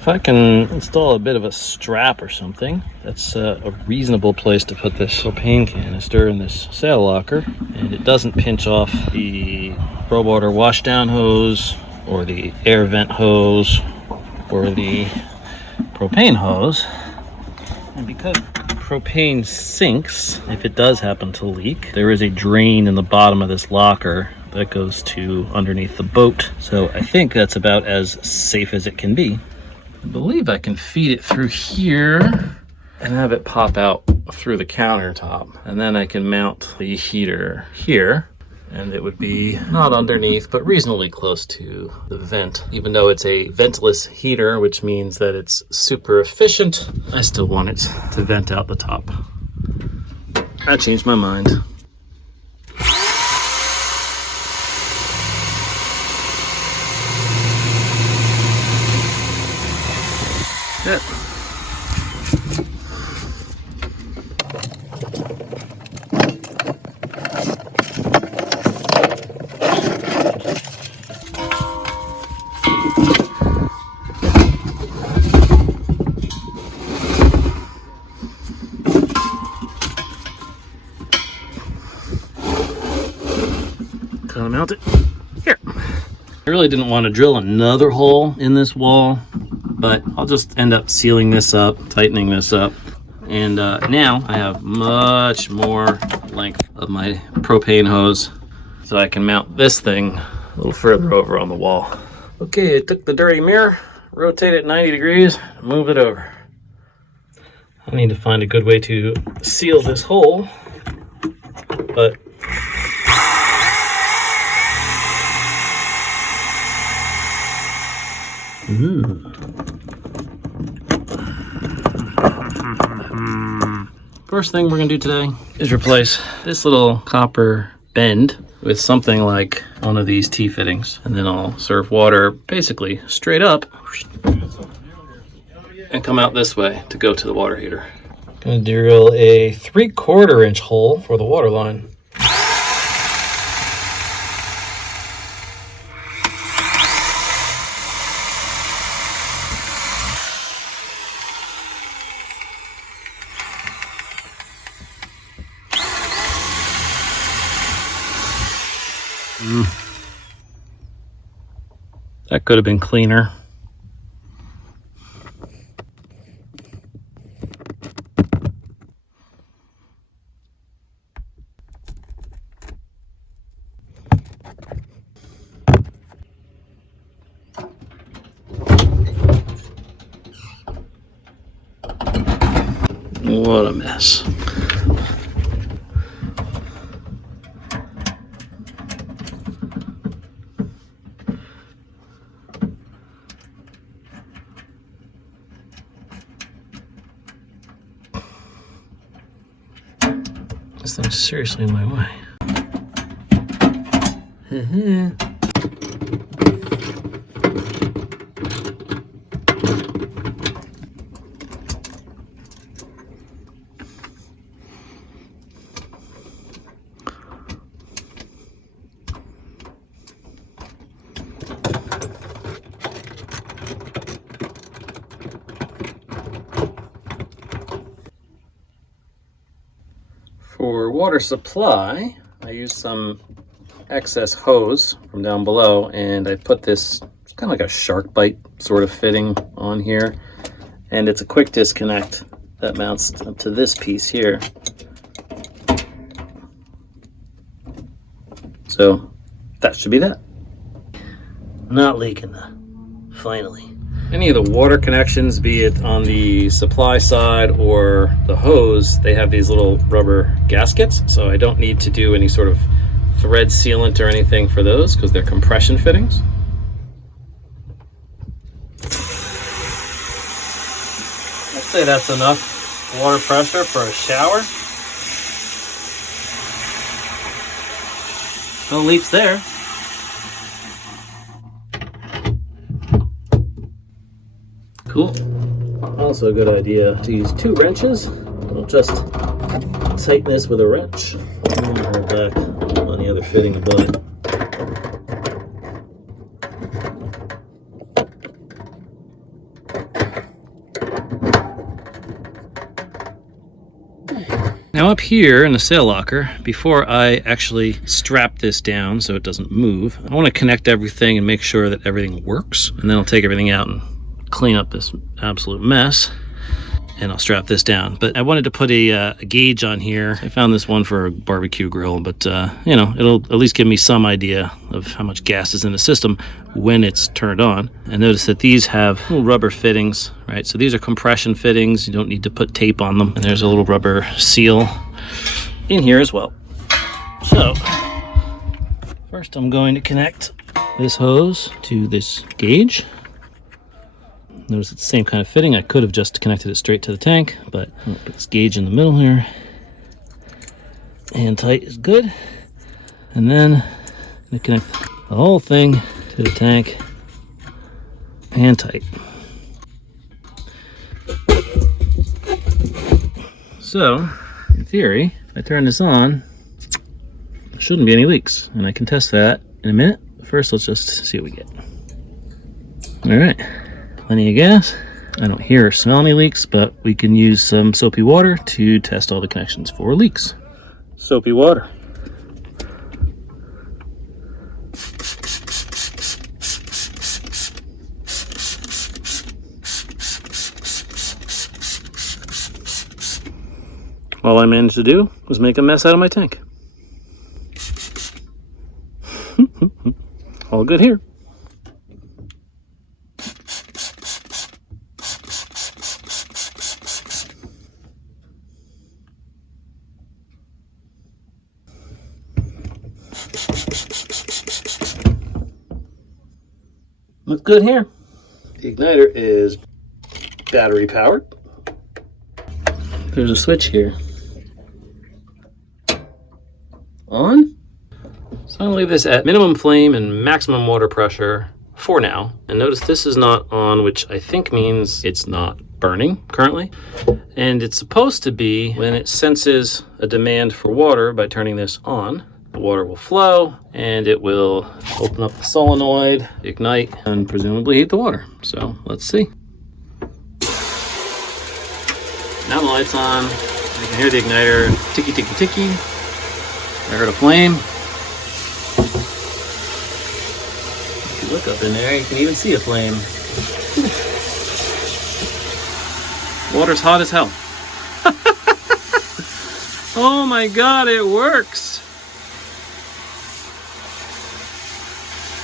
If I can install a bit of a strap or something, that's a reasonable place to put this propane canister in this sail locker, and it doesn't pinch off the pro water washdown hose or the air vent hose or the propane hose. And because propane sinks, if it does happen to leak, there is a drain in the bottom of this locker that goes to underneath the boat. So I think that's about as safe as it can be. I believe I can feed it through here and have it pop out through the countertop. And then I can mount the heater here, and it would be not underneath, but reasonably close to the vent. Even though it's a ventless heater, which means that it's super efficient, I still want it to vent out the top. I changed my mind. It. Kind of mount it here. I really didn't want to drill another hole in this wall, but I'll just end up sealing this up, tightening this up. And now I have much more length of my propane hose, so I can mount this thing a little further over on the wall. Okay, I took the dirty mirror, rotate it 90 degrees, move it over. I need to find a good way to seal this hole, but first thing we're gonna do today is replace this little copper bend with something like one of these T-fittings, and then I'll serve water basically straight up and come out this way to go to the water heater. Gonna drill a 3/4 inch hole for the water line. That could have been cleaner. What a mess. This thing's seriously in my way. For water supply, I used some excess hose from down below, and I put this, it's kind of like a shark bite sort of fitting on here, and it's a quick disconnect that mounts up to this piece here. So that should be that. Not leaking, finally. Any of the water connections, be it on the supply side or the hose, they have these little rubber gaskets, so I don't need to do any sort of thread sealant or anything for those because they're compression fittings. I'd say that's enough water pressure for a shower. No leaks there. Cool. Also a good idea to use 2 wrenches. I'll just tighten this with a wrench and hold back on the other fitting above it. Now up here in the sail locker, before I actually strap this down so it doesn't move, I want to connect everything and make sure that everything works. And then I'll take everything out and clean up this absolute mess. And I'll strap this down. But I wanted to put a gauge on here. I found this one for a barbecue grill, but you know, it'll at least give me some idea of how much gas is in the system when it's turned on. And notice that these have little rubber fittings, right? So these are compression fittings. You don't need to put tape on them. And there's a little rubber seal in here as well. So first I'm going to connect this hose to this gauge. Notice it's the same kind of fitting. I could have just connected it straight to the tank, but I'll put this gauge in the middle here. And tight is good. And then I'm going to connect the whole thing to the tank and tight. So, in theory, if I turn this on, there shouldn't be any leaks. And I can test that in a minute. First, let's just see what we get. All right. Plenty of gas. I don't hear or smell any leaks, but we can use some soapy water to test all the connections for leaks. Soapy water. All I managed to do was make a mess out of my tank. All good here. Looks good here. The igniter is battery powered. There's a switch here. On. So I'm going to leave this at minimum flame and maximum water pressure for now. And notice this is not on, which I think means it's not burning currently. And it's supposed to be when it senses a demand for water by turning this on. The water will flow and it will open up the solenoid, ignite, and presumably heat the water. So let's see. Now the light's on. You can hear the igniter ticky, ticky, ticky. I heard a flame. If you look up in there, you can even see a flame. Water's hot as hell. Oh my God, it works.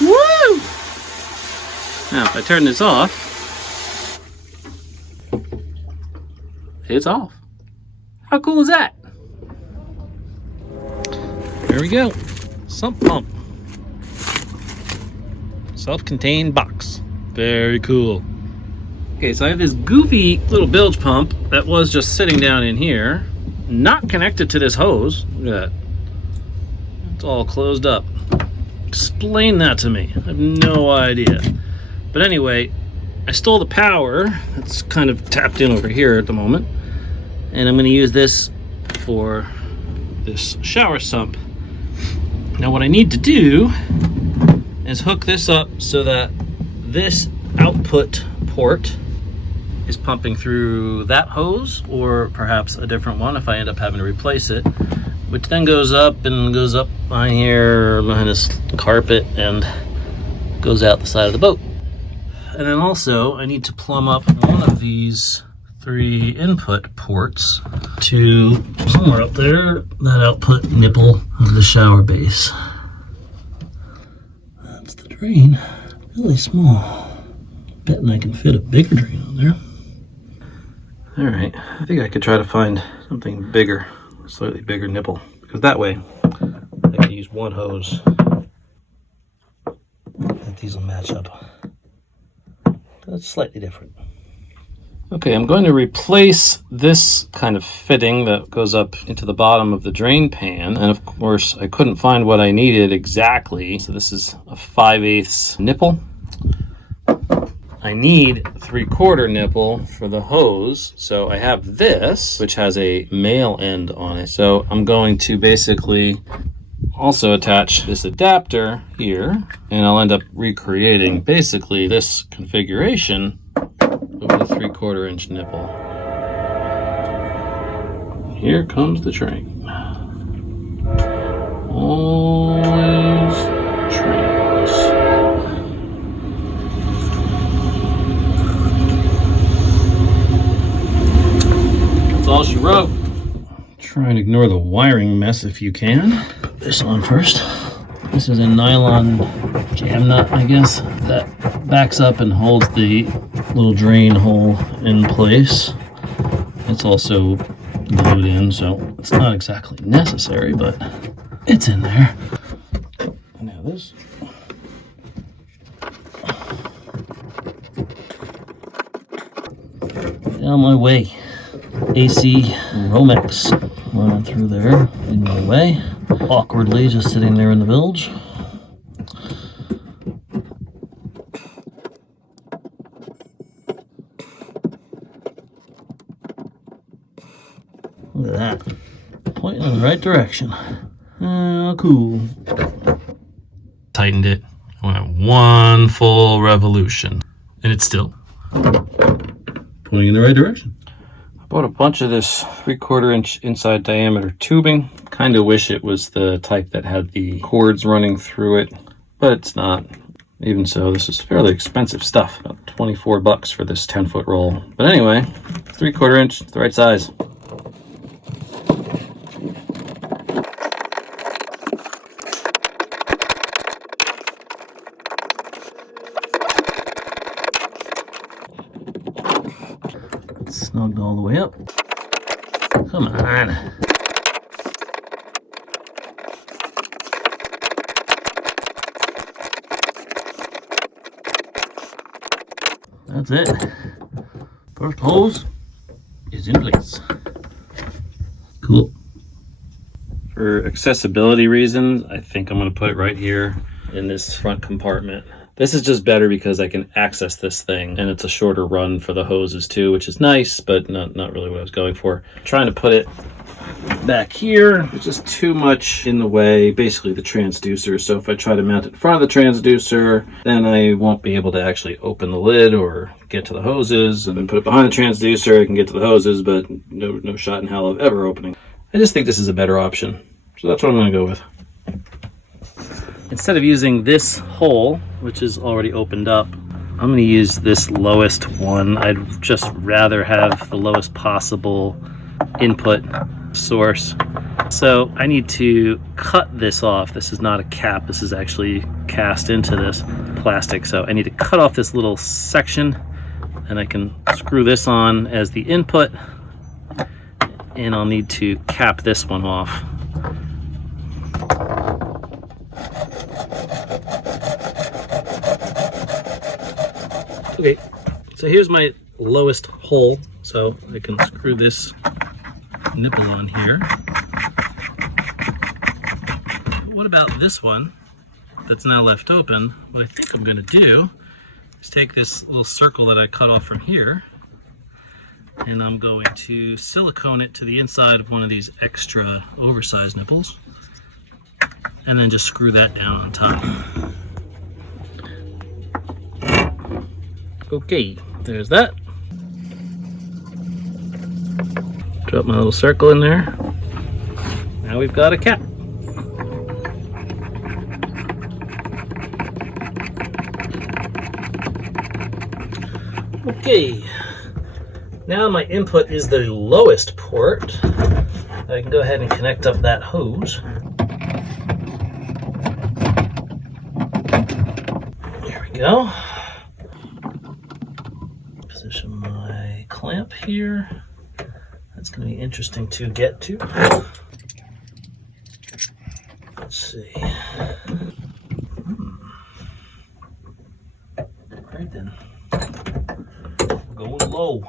Woo! Now, if I turn this off, it's off. How cool is that? There we go. Sump pump. Self-contained box. Very cool. Okay, so I have this goofy little bilge pump that was just sitting down in here, not connected to this hose. Look at that. It's all closed up. Explain that to me. I have no idea. But anyway, I stole the power. It's kind of tapped in over here at the moment. And I'm going to use this for this shower sump. Now what I need to do is hook this up so that this output port is pumping through that hose, or perhaps a different one if I end up having to replace it, which then goes up and goes up behind here, behind this carpet, and goes out the side of the boat. And then also I need to plumb up one of these 3 input ports to somewhere up there, that output nipple of the shower base. That's the drain. Really small. Betting I can fit a bigger drain on there. Alright, I think I could try to find something bigger, a slightly bigger nipple, because that way I can use one hose and these will match up. That's slightly different. Okay, I'm going to replace this kind of fitting that goes up into the bottom of the drain pan. And of course, I couldn't find what I needed exactly. So this is a 5/8 nipple. I need 3/4 nipple for the hose. So I have this, which has a male end on it. So I'm going to basically also attach this adapter here, and I'll end up recreating basically this configuration with a 3/4 inch nipple. Here comes the train. Always trains. That's all she wrote. Try and ignore the wiring mess if you can. Put this on first. This is a nylon jam nut, I guess, that backs up and holds the little drain hole in place. It's also glued in, so it's not exactly necessary, but it's in there. Now this. Down my way. AC Romex running through there in my way. Awkwardly just sitting there in the bilge. Look at that. Pointing in the right direction. Cool. Tightened it. I went one full revolution. And it's still pointing in the right direction. I bought a bunch of this 3/4 inch inside diameter tubing. Kind of wish it was the type that had the cords running through it, but it's not. Even so, this is fairly expensive stuff. About 24 bucks for this 10-foot roll. But anyway, 3/4 inch, the right size. Snugged all the way up. Come on. That's it. First hose is in place. Cool. For accessibility reasons, I think I'm going to put it right here in this front compartment. This is just better because I can access this thing, and it's a shorter run for the hoses too, which is nice, but not really what I was going for. I'm trying to put it back here. It's just too much in the way, basically the transducer. So if I try to mount it in front of the transducer, then I won't be able to actually open the lid or get to the hoses. And then put it behind the transducer, I can get to the hoses, but no shot in hell of ever opening. I just think this is a better option. So that's what I'm going to go with. Instead of using this hole, which is already opened up, I'm going to use this lowest one. I'd just rather have the lowest possible input source. So I need to cut this off. This is not a cap. This is actually cast into this plastic. So I need to cut off this little section, and I can screw this on as the input, and I'll need to cap this one off. Okay, so here's my lowest hole, so I can screw this nipple on here. What about this one that's now left open? What I think I'm going to do is take this little circle that I cut off from here, and I'm going to silicone it to the inside of one of these extra oversized nipples, and then just screw that down on top. Okay, there's that. Drop my little circle in there. Now we've got a cap. Okay, now my input is the lowest port. I can go ahead and connect up that hose. There we go. Position my clamp here. That's going to be interesting to get to. Let's see. Right then. We're going low.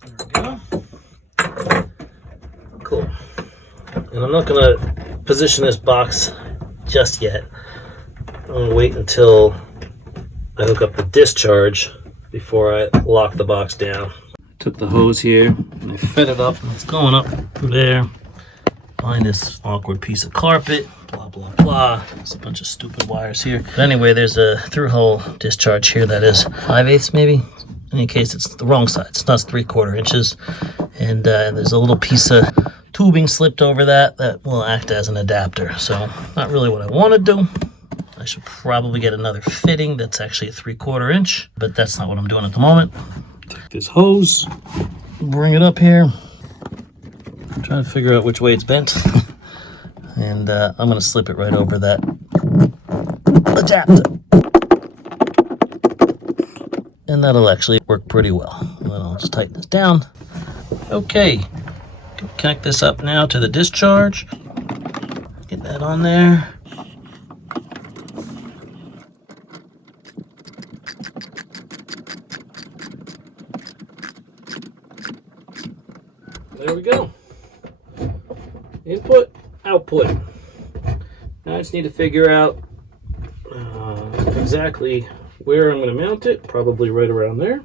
There we go. Cool. And I'm not going to position this box just yet. I'm going to wait until I hook up the discharge before I lock the box down. Took the hose here and I fed it up. It's going up there. find this awkward piece of carpet, blah, blah, blah. There's a bunch of stupid wires here. But anyway, there's a through-hole discharge here that is 5/8 maybe. In any case, it's the wrong side. It's not 3/4 inches. And there's a little piece of tubing slipped over that will act as an adapter. So not really what I want to do. I should probably get another fitting that's actually a 3/4 inch, but that's not what I'm doing at the moment. Take this hose, bring it up here. I'm trying to figure out which way it's bent. And I'm gonna slip it right over that adapter. And that'll actually work pretty well. And then I'll just tighten this down. Okay, connect this up now to the discharge. Get that on there. There we go. Input, output. Now I just need to figure out exactly where I'm going to mount it. Probably right around there.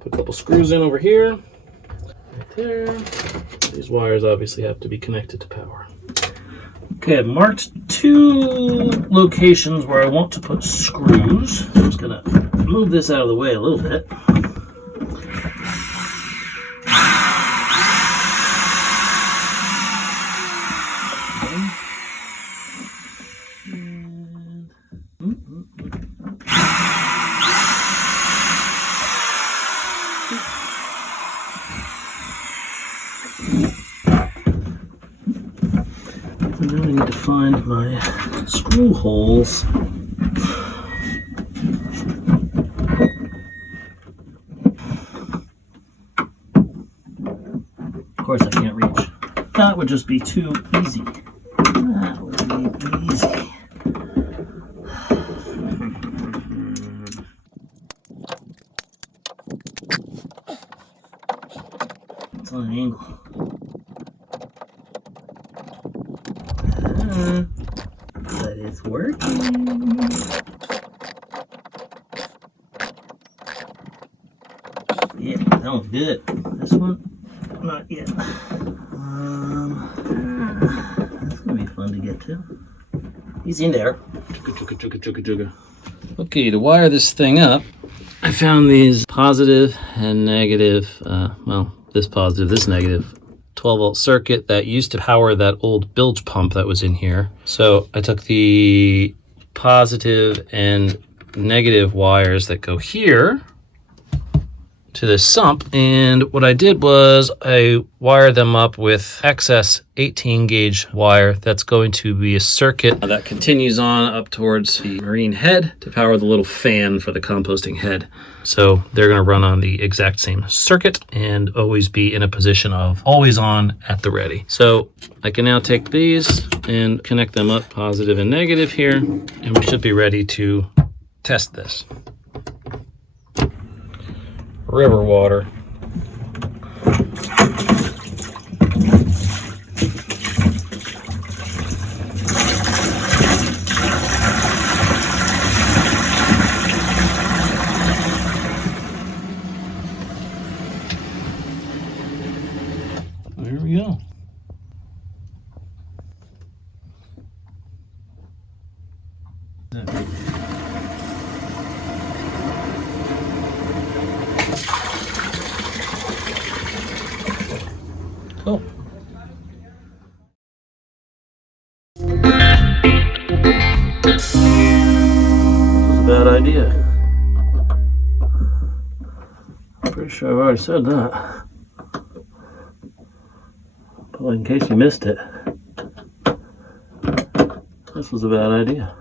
Put a couple screws in over here. Right there. These wires obviously have to be connected to power. Okay, I've marked 2 locations where I want to put screws. I'm just going to move this out of the way a little bit. And now I need to find my screw holes. Of course I can't reach. That would just be too easy. That would be easy. It's on an angle. But it's working. Yeah, that one's good. This one, not yet. That's gonna be fun to get to. He's in there. Okay, to wire this thing up, I found these positive and negative, well, this positive, this negative, 12-volt circuit that used to power that old bilge pump that was in here. So I took the positive and negative wires that go here to this sump, and what I did was I wired them up with excess 18 gauge wire that's going to be a circuit that continues on up towards the marine head to power the little fan for the composting head. So they're going to run on the exact same circuit and always be in a position of always on at the ready. So I can now take these and connect them up, positive and negative here, and we should be ready to test this. River water. There we go. Cool. This was a bad idea. I'm pretty sure I've already said that. But in case you missed it, this was a bad idea.